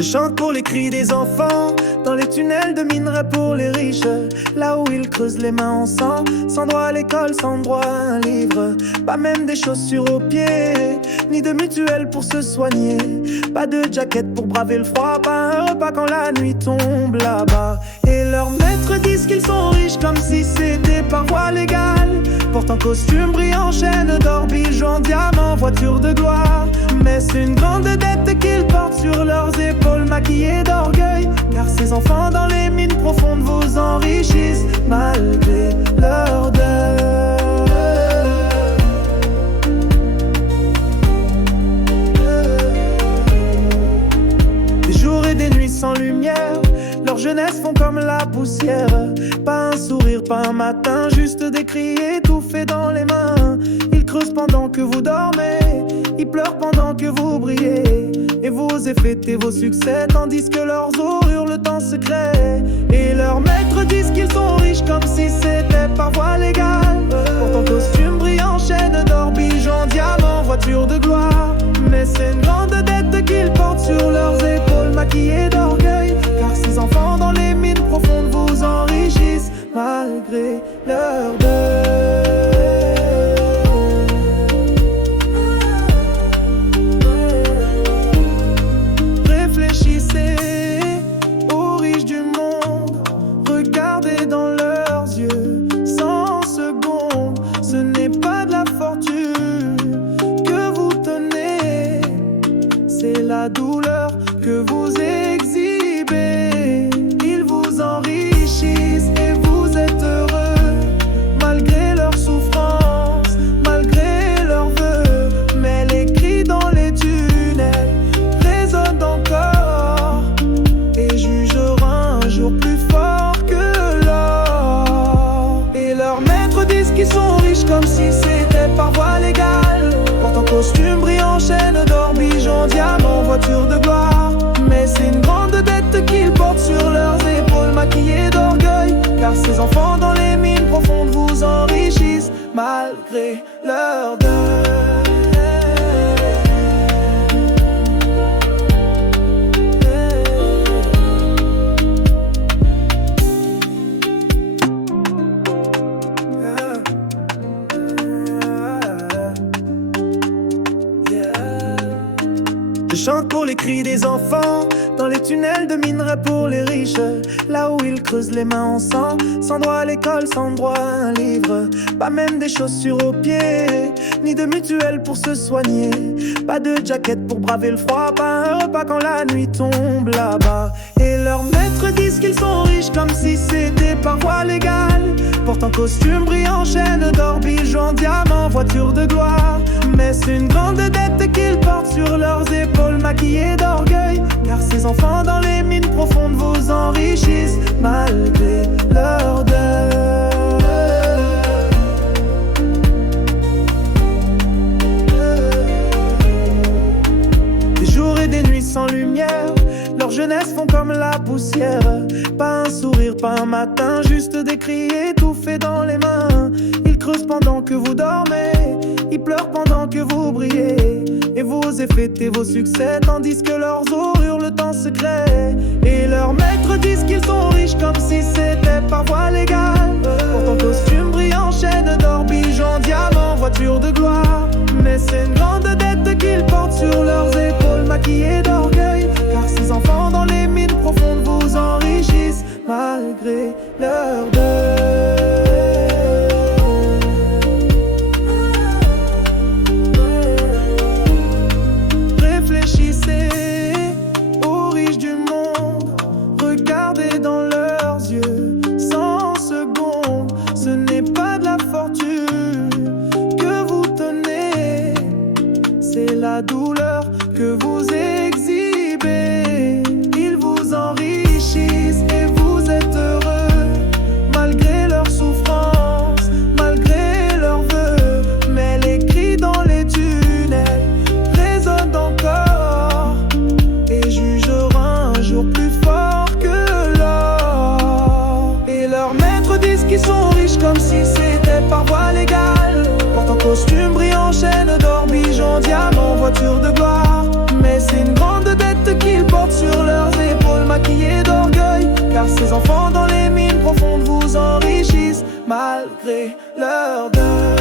Je chante pour les cris des enfants, dans les tunnels de minerais pour les riches, là où ils creusent les mains en sang, sans droit à l'école, sans droit à un livre, pas même des chaussures aux pieds, ni de mutuelle pour se soigner, pas de jaquette pour braver le froid, pas un repas quand la nuit tombe là-bas. Et leurs maîtres disent qu'ils sont riches comme si c'était par voie légale, portent en costume brillant, chaîne d'or, bijoux en diamant, voiture de gloire. Mais c'est une grande dette qu'ils portent sur leurs épaules maquillées d'orgueil, car ces enfants dans les mines profondes vous enrichissent malgré leur deuil. Des jours et des nuits sans lumière, leur jeunesse font comme la poussière. Pas un sourire, pas un matin, juste des cris étouffés dans les mains. Ils creusent pendant que vous dormez, ils pleurent pendant que vous brillez, et vous fêtez vos succès, tandis que leurs os hurlent en secret. Et leurs maîtres disent qu'ils sont riches comme si c'était par voie légale, portent en costume brillant, chaîne d'or, bijoux en diamant, voiture de gloire. Mais c'est une grande dette qu'ils portent sur leurs épaules maquillées d'orgueil, car ces enfants dans les mines profondes vous enrichissent malgré leur deuil. Réfléchissez aux riches du monde, regardez dans leurs yeux, 100 secondes, ce n'est pas de la fortune que vous tenez, c'est la douleur que vous exhibez. Ils vous enrichissent et vous êtes heureux, malgré leurs souffrances, malgré leurs vœux. Mais les cris dans les tunnels résonnent encore et jugeront un jour plus fort que l'or. Et leurs maîtres disent qu'ils sont riches comme si c'était par voie légale, portent en costume brillant, chaîne d'or, bijoux en diamant, voiture de gloire. Mais c'est une grande dette qu'ils portent sur leurs épaules maquillées d'orgueil, car ces enfants dans les mines profondes vous enrichissent malgré leur deuil. Je chante pour les cris des enfants, dans les tunnels de minerais pour les riches, là où ils creusent les mains en sang, sans droit à l'école, sans droit à un livre, pas même des chaussures aux pieds, ni de mutuelle pour se soigner, pas de jaquette pour braver le froid, pas un repas quand la nuit tombe là-bas. Et leurs maîtres disent qu'ils sont riches comme si c'était par voie légale, portent en costume brillant, chaîne d'or, bijoux en diamant, voiture de gloire. Mais c'est une grande dette qu'ils portent sur leurs épaules maquillées d'orgueil, car ces enfants dans les mines profondes vous enrichissent malgré leur deuil. Des jours et des nuits sans lumière, leur jeunesse font comme la poussière. Pas un sourire, pas un matin, juste des cris étouffés dans les mains. Ils creusent pendant que vous dormez, ils pleurent pendant que vous brillez, et vous fêtez vos succès, tandis que leurs os hurlent en secret. Et leurs maîtres disent qu'ils sont riches comme si c'était par voie légale, portent en costume brillant, chaîne d'or, bijoux en diamant, voiture de gloire. Mais c'est une grande dette qu'ils portent sur leurs épaules maquillées d'orgueil, car ces enfants dans les mines profondes vous enrichissent malgré leur deuil. Réfléchissez aux riches du monde, regardez dans leurs yeux, 100 secondes, ce n'est pas de la fortune que vous tenez, c'est la douleur que vous exhibez. Ils vous enrichissent et vous êtes heureux, malgré leurs souffrances, malgré leurs vœux. Mais les cris dans les tunnels résonnent encore et jugeront un jour plus fort que l'or. Et leurs maîtres disent qu'ils sont riches comme si c'était par voie légale, portent en costume brillant, chaîne d'or, bijoux en diamant, voiture de malgré leur deuil.